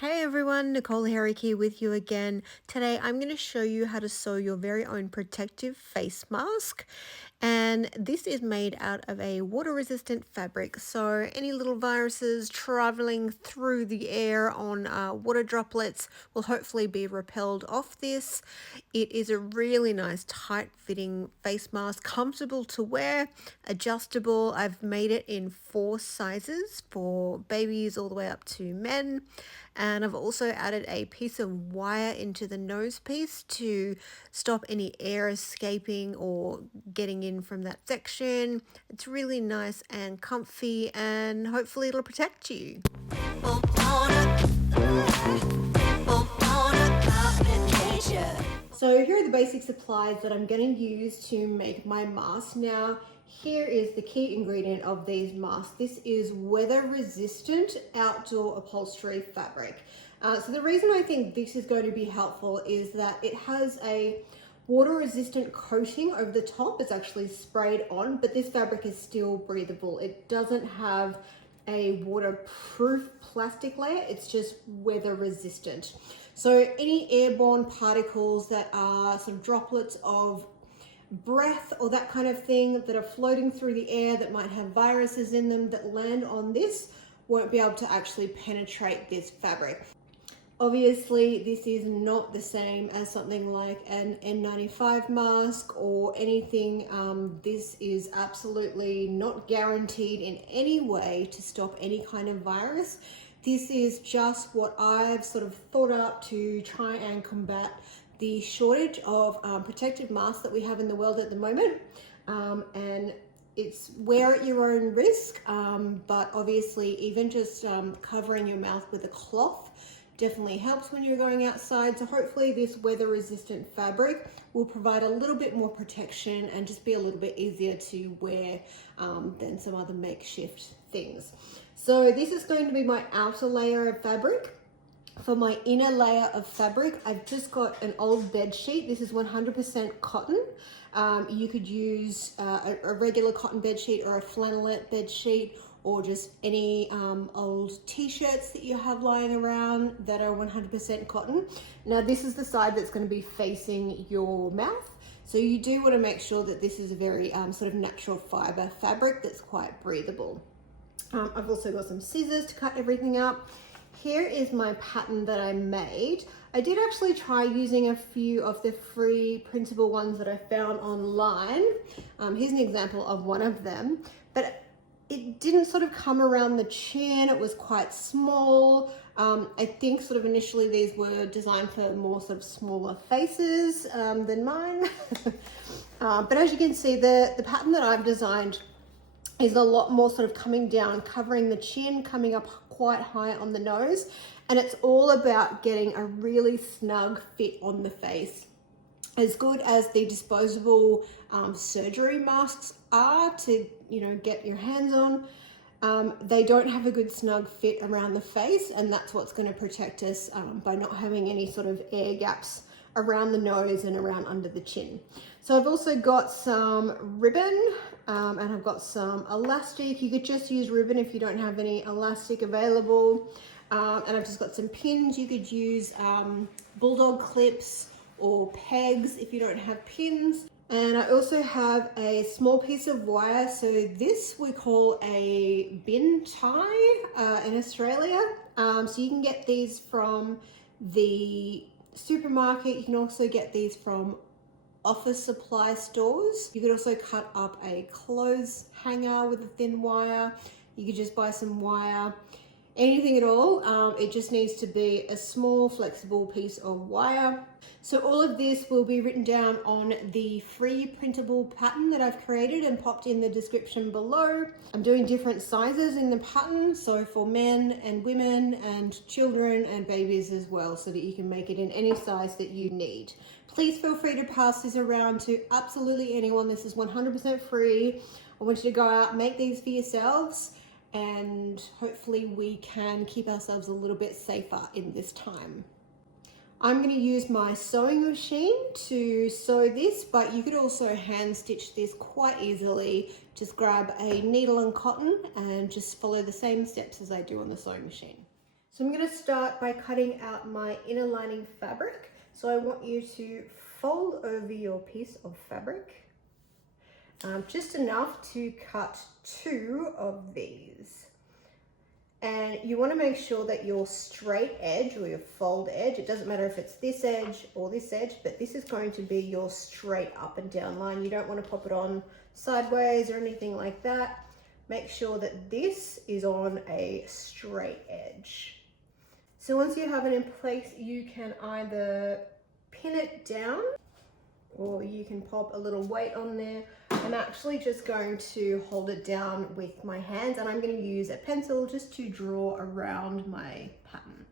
Hey everyone, Nicole Herricky with you again. Today I'm going to show you how to sew your very own protective face mask. And this is made out of a water-resistant fabric. So any little viruses traveling through the air on water droplets will hopefully be repelled off this. It is a really nice tight-fitting face mask, comfortable to wear, adjustable. I've made it in 4 sizes for babies all the way up to men. And I've also added a piece of wire into the nose piece to stop any air escaping or getting in from that section. It's really nice and comfy, and hopefully it'll protect you. So here are the basic supplies that I'm going to use to make my mask. Now, here is the key ingredient of these masks. This is weather resistant outdoor upholstery fabric. So the reason I think this is going to be helpful is that it has a water resistant coating over the top. It's actually sprayed on, but this fabric is still breathable. It doesn't have a waterproof plastic layer, it's just weather resistant. So any airborne particles that are some droplets of breath or that kind of thing that are floating through the air that might have viruses in them that land on this won't be able to actually penetrate this fabric. Obviously, this is not the same as something like an N95 mask or anything. This is absolutely not guaranteed in any way to stop any kind of virus. This is just what I've sort of thought up to try and combat the shortage of protective masks that we have in the world at the moment. And it's wear at your own risk, but obviously even just covering your mouth with a cloth definitely helps when you're going outside. So hopefully this weather resistant fabric will provide a little bit more protection and just be a little bit easier to wear than some other makeshift things. So this is going to be my outer layer of fabric. For my inner layer of fabric, I've just got an old bed sheet. This is 100% cotton. You could use a regular cotton bed sheet or a flannelette bed sheet, or just any old t-shirts that you have lying around that are 100% cotton. Now this is the side that's going to be facing your mouth. So you do want to make sure that this is a very sort of natural fiber fabric that's quite breathable. I've also got some scissors to cut everything up. Here is my pattern that I made. I did actually try using a few of the free printable ones that I found online. Here's an example of one of them, but it didn't sort of come around the chin. It was quite small. I think sort of initially these were designed for more sort of smaller faces than mine. But as you can see, the pattern that I've designed is a lot more sort of coming down, covering the chin, coming up quite high on the nose. And it's all about getting a really snug fit on the face. As good as the disposable surgery masks are to, get your hands on, they don't have a good snug fit around the face, and that's what's going to protect us by not having any sort of air gaps around the nose and around under the chin. So I've also got some ribbon and I've got some elastic. You could just use ribbon if you don't have any elastic available. And I've just got some pins. You could use bulldog clips or pegs if you don't have pins. And I also have a small piece of wire. So this we call a bin tie in Australia. So you can get these from the supermarket. You can also get these from office supply stores. You could also cut up a clothes hanger with a thin wire. You could just buy some wire, anything at all. It just needs to be a small flexible piece of wire. So all of this will be written down on the free printable pattern that I've created and popped in the description below. I'm doing different sizes in the pattern, so for men and women and children and babies as well, so that you can make it in any size that you need. Please feel free to pass this around to absolutely anyone. This is 100% free. I want you to go out, make these for yourselves, and hopefully we can keep ourselves a little bit safer in this time. I'm going to use my sewing machine to sew this, but you could also hand stitch this quite easily. Just grab a needle and cotton and just follow the same steps as I do on the sewing machine. So I'm going to start by cutting out my inner lining fabric. So I want you to fold over your piece of fabric, just enough to cut 2 of these. And you want to make sure that your straight edge or your fold edge, it doesn't matter if it's this edge or this edge, but this is going to be your straight up and down line. You don't want to pop it on sideways or anything like that. Make sure that this is on a straight edge. So once you have it in place, you can either pin it down or you can pop a little weight on there. I'm actually just going to hold it down with my hands, and I'm going to use a pencil just to draw around my pattern.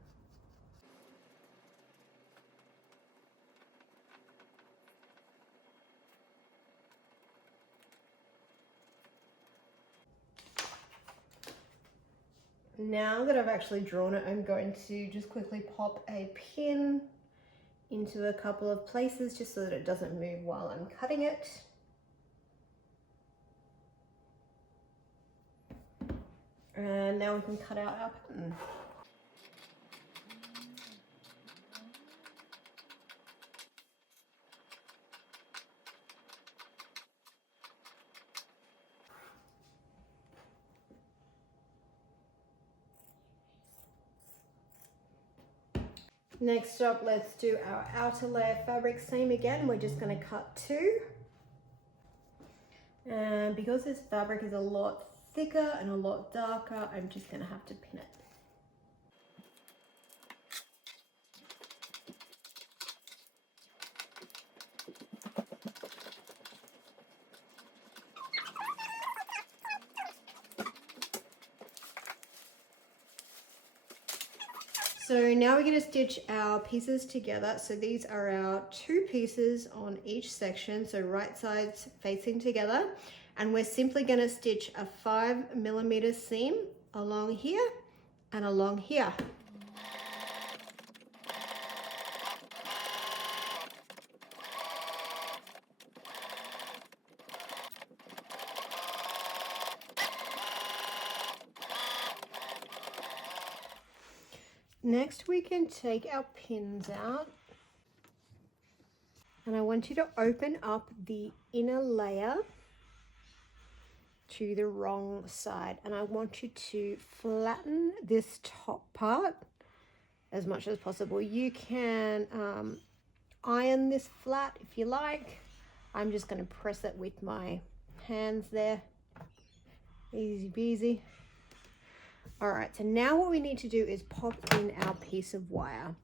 Now that I've actually drawn it, I'm going to just quickly pop a pin into a couple of places just so that it doesn't move while I'm cutting it. And now we can cut out our pattern. Next up, let's do our outer layer fabric. Same again, we're just going to cut 2. And because this fabric is a lot thicker and a lot darker, I'm just going to have to pin it. So now we're going to stitch our pieces together. So these are our 2 pieces on each section, so right sides facing together. And we're simply going to stitch a 5mm seam along here and along here. Next, we can take our pins out, and I want you to open up the inner layer to the wrong side, and I want you to flatten this top part as much as possible. You can iron this flat if you like. I'm just going to press it with my hands there. Easy peasy. All right, so now what we need to do is pop in our piece of wire.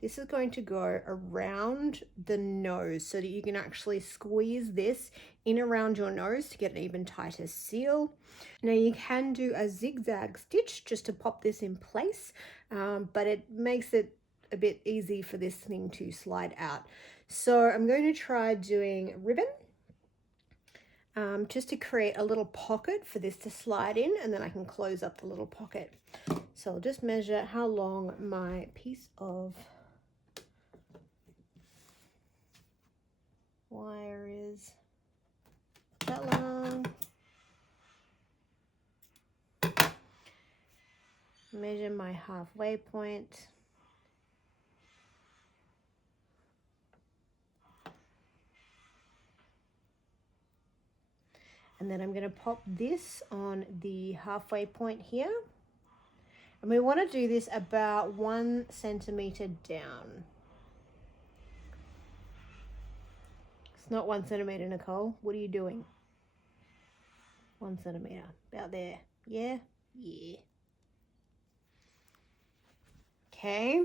This is going to go around the nose so that you can actually squeeze this in around your nose to get an even tighter seal. Now you can do a zigzag stitch just to pop this in place, but it makes it a bit easy for this thing to slide out. So I'm going to try doing ribbon. Just to create a little pocket for this to slide in, and then I can close up the little pocket. So I'll just measure how long my piece of wire is. That long. Measure my halfway point. And then I'm going to pop this on the halfway point here. And we want to do this about 1 centimeter down. It's not 1 centimeter, Nicole. What are you doing? 1 centimeter. About there. Yeah? Yeah. Okay.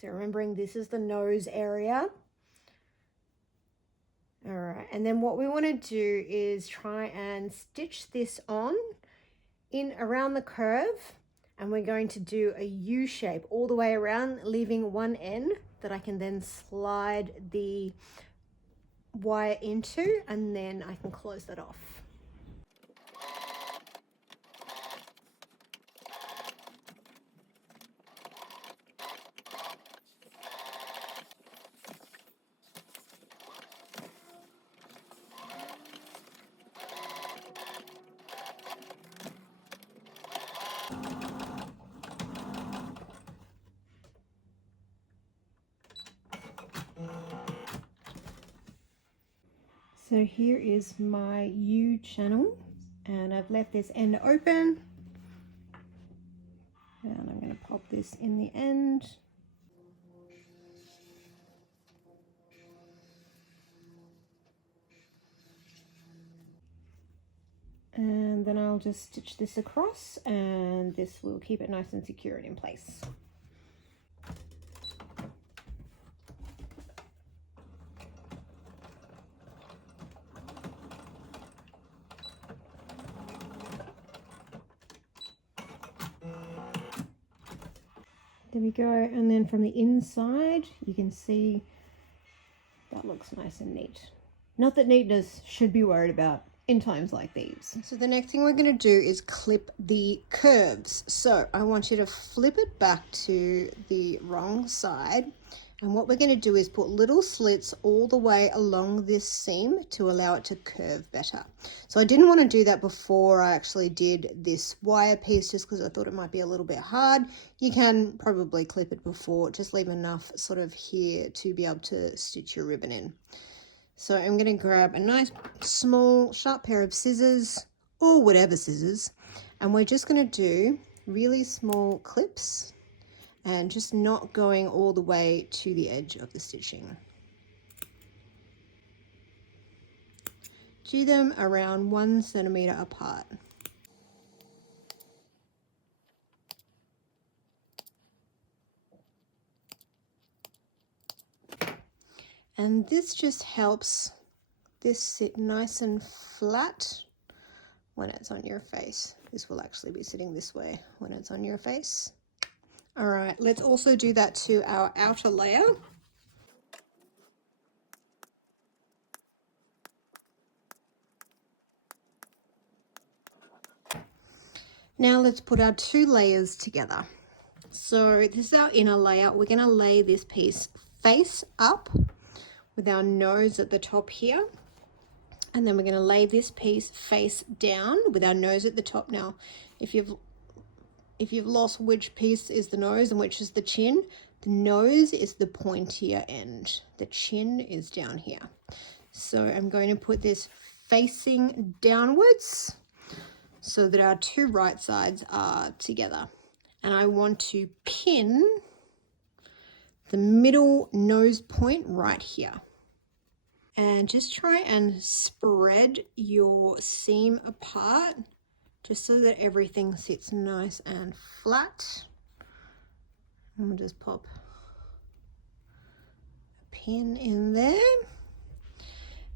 So remembering this is the nose area. All right, and then what we want to do is try and stitch this on in around the curve, and we're going to do a U shape all the way around, leaving one end that I can then slide the wire into, and then I can close that off. So here is my U channel, and I've left this end open, and I'm going to pop this in the end. And then I'll just stitch this across, and this will keep it nice and secure and in place. There we go, and then from the inside you can see that looks nice and neat. Not that neatness should be worried about in times like these. So the next thing we're going to do is clip the curves. So I want you to flip it back to the wrong side, and what we're going to do is put little slits all the way along this seam to allow it to curve better. So I didn't want to do that before I actually did this wire piece, just because I thought it might be a little bit hard. You can probably clip it before, just leave enough sort of here to be able to stitch your ribbon in. So I'm going to grab a nice small sharp pair of scissors, or whatever scissors, and we're just going to do really small clips and just not going all the way to the edge of the stitching. Do them around 1 centimeter apart. And this just helps this sit nice and flat when it's on your face. This will actually be sitting this way when it's on your face. All right, let's also do that to our outer layer. Now let's put our 2 layers together. So this is our inner layer. We're going to lay this piece face up with our nose at the top here. And then we're going to lay this piece face down with our nose at the top. Now, if you've lost which piece is the nose and which is the chin, the nose is the pointier end. The chin is down here. So I'm going to put this facing downwards so that our 2 right sides are together. And I want to pin the middle nose point right here. And just try and spread your seam apart just so that everything sits nice and flat. And we'll just pop a pin in there.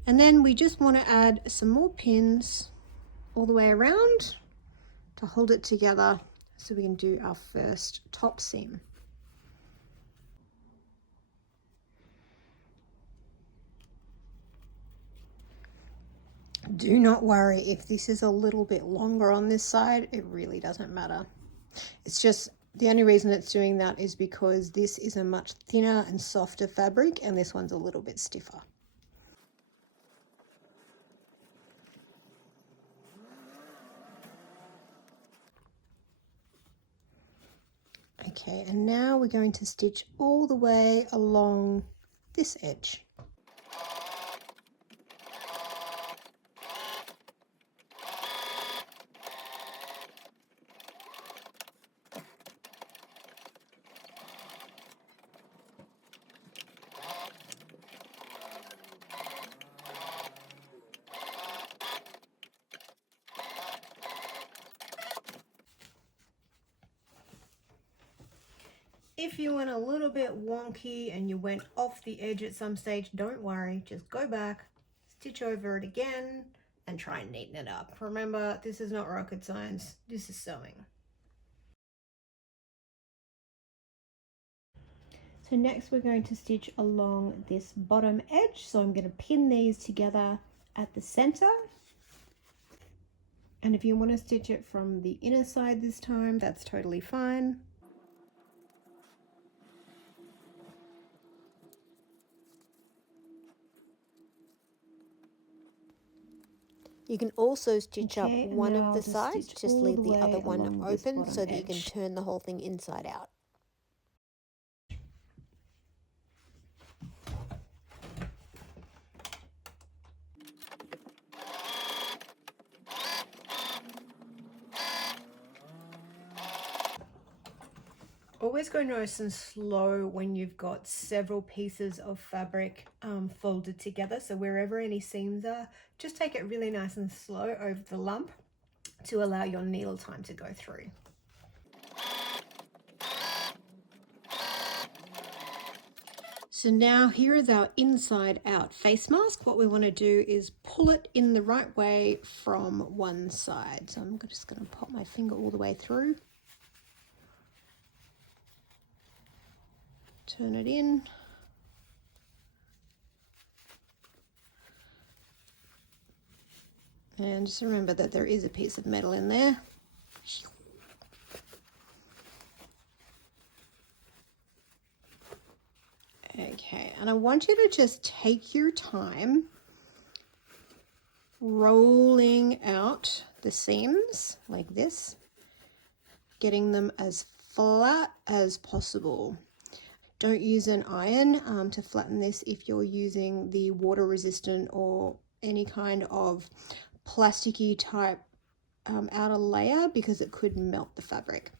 And then we just want to add some more pins all the way around to hold it together so we can do our first top seam. Do not worry if this is a little bit longer on this side, it really doesn't matter. It's just the only reason it's doing that is because this is a much thinner and softer fabric and this one's a little bit stiffer. Okay, and now we're going to stitch all the way along this edge. If you went a little bit wonky and you went off the edge at some stage, don't worry, just go back, stitch over it again, and try and neaten it up. Remember, this is not rocket science, this is sewing. So next we're going to stitch along this bottom edge. So I'm going to pin these together at the center. And if you want to stitch it from the inner side this time, that's totally fine. You can also stitch up one of the sides, just leave the other one open so that you can turn the whole thing inside out. Always go nice and slow when you've got several pieces of fabric folded together. So wherever any seams are, just take it really nice and slow over the lump to allow your needle time to go through. So now here is our inside out face mask. What we want to do is pull it in the right way from one side. So I'm just going to pop my finger all the way through. Turn it in. And just remember that there is a piece of metal in there. Okay, and I want you to just take your time rolling out the seams like this, getting them as flat as possible. Don't use an iron to flatten this if you're using the water resistant or any kind of plasticky type outer layer, because it could melt the fabric.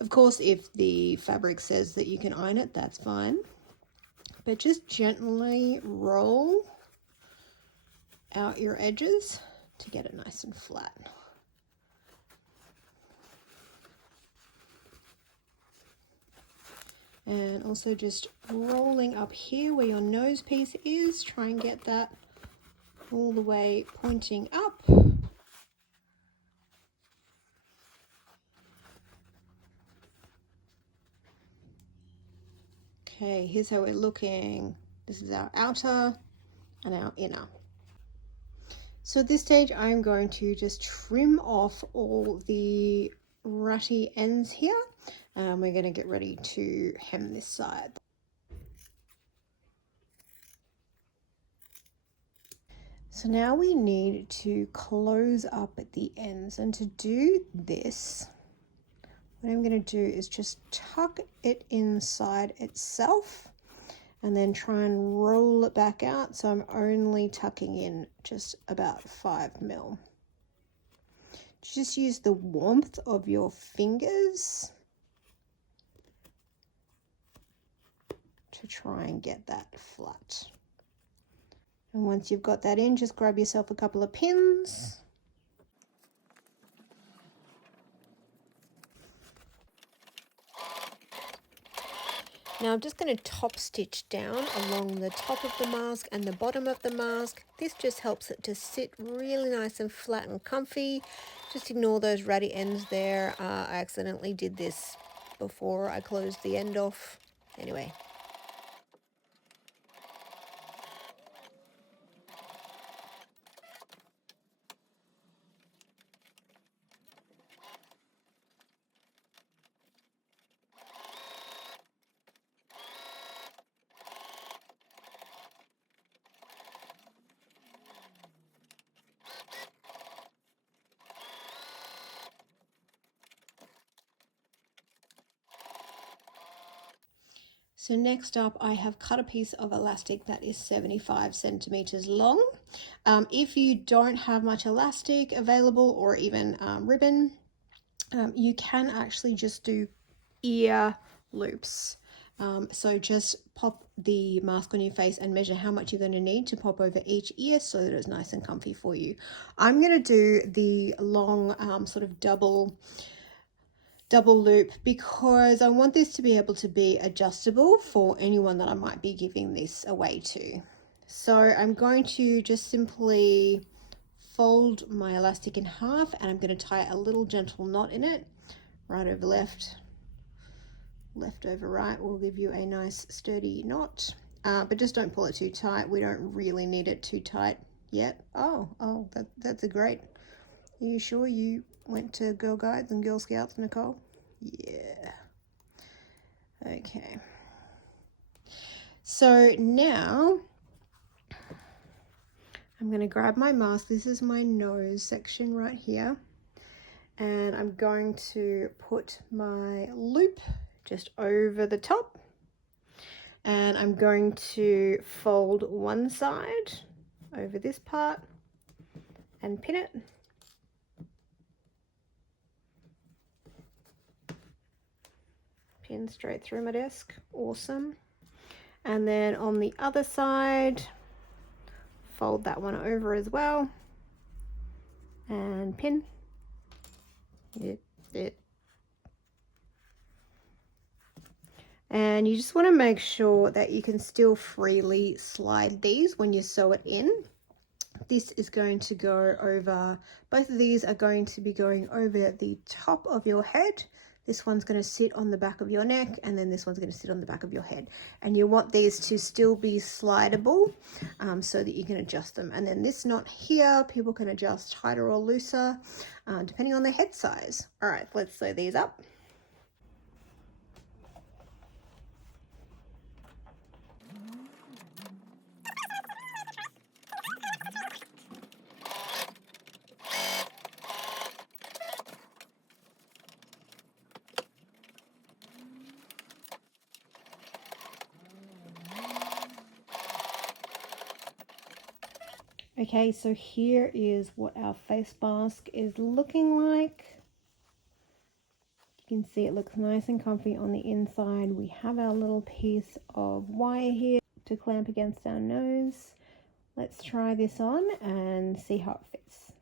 Of course, if the fabric says that you can iron it, that's fine. But just gently roll out your edges to get it nice and flat. And also just rolling up here where your nose piece is, try and get that all the way pointing up. Okay, here's how we're looking. This is our outer and our inner. So at this stage, I'm going to just trim off all the ratty ends here. We're going to get ready to hem this side. So now we need to close up at the ends, and to do this, what I'm going to do is just tuck it inside itself and then try and roll it back out. So I'm only tucking in just about 5 mil. Just use the warmth of your fingers to try and get that flat. And once you've got that in, just grab yourself a couple of pins. Now I'm just going to top stitch down along the top of the mask and the bottom of the mask. This just helps it to sit really nice and flat and comfy. Just ignore those ratty ends there. I accidentally did this before I closed the end off. Anyway. So next up, I have cut a piece of elastic that is 75 centimeters long. If you don't have much elastic available or even ribbon, you can actually just do ear loops. So just pop the mask on your face and measure how much you're going to need to pop over each ear so that it's nice and comfy for you. I'm going to do the long sort of double loop because I want this to be able to be adjustable for anyone that I might be giving this away to. So I'm going to just simply fold my elastic in half, and I'm going to tie a little gentle knot in it. Right over left, left over right will give you a nice sturdy knot, but just don't pull it too tight. We don't really need it too tight yet. Oh, that's a great. Are you sure you went to Girl Guides and Girl Scouts, Nicole? Yeah. Okay. So now I'm going to grab my mask. This is my nose section right here. And I'm going to put my loop just over the top. And I'm going to fold one side over this part and pin it. Pin straight through my desk. Awesome. And then on the other side, fold that one over as well. And pin. And you just want to make sure that you can still freely slide these when you sew it in. This is going to go over, both of these are going to be going over the top of your head. This one's going to sit on the back of your neck, and then this one's going to sit on the back of your head. And you want these to still be slidable so that you can adjust them. And then this knot here, people can adjust tighter or looser depending on their head size. All right, let's sew these up. Okay, so here is what our face mask is looking like. You can see it looks nice and comfy on the inside. We have our little piece of wire here to clamp against our nose. Let's try this on and see how it fits.